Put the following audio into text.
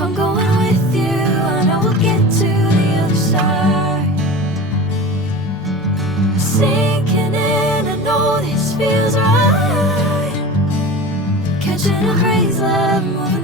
if I'm going with you, I know we'll get to the other side. Sinking in, I know this feels right. Catching a crazy love, moving